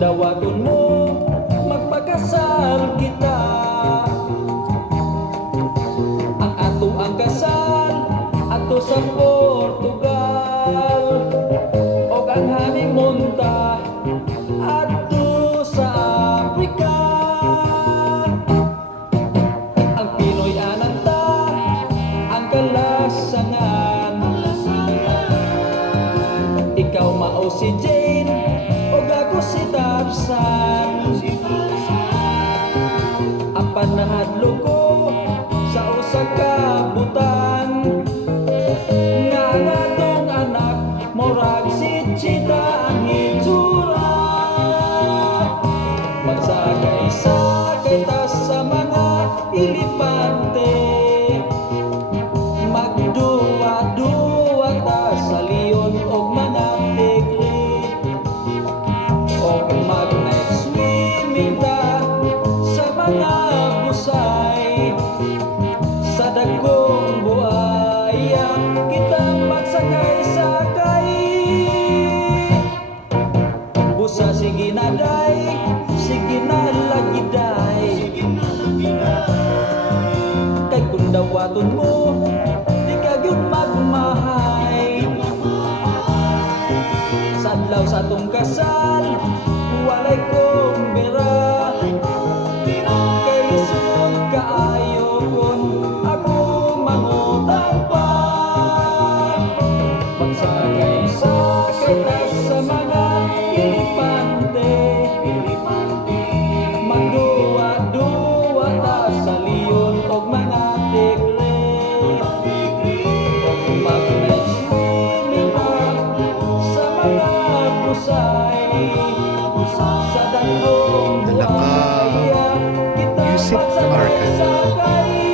dawaton mo, magpakasal kita. Ang ato ang kasal, ato sa Portugal. O ang honeymoon ta, ato sa Africa. Ang Pinoy ananta, ang kalasangan. Ikaw mao si Jane, o ako si Tarzan. Apan nahadlo ko sa usa ka butan, nga ang atong anak murag si Chita ang hitsura. Magsakay-sakay ta sa mga elepante, magduwa-duwa ta sa leon o mga tigre, o mag-night swimming ta sa mga busay. Sa dagkong buhaya kita magsakay-sakay. Busa sige na day, sige na lagi day. Kay kung dawaton mo, di ka gyud magmahay. Sa adlaw sa atong kasal, walay kong bera. Kay lisod kaayo kon ako mangutang pa. Magsakay-sakay ta sa mga elepante, magduwa-duwa ta sa leon o mga tigre, mag-night swimming ta sa mga busay. Sa dagkong buhaya kita Music Archive. magsakay-sakay.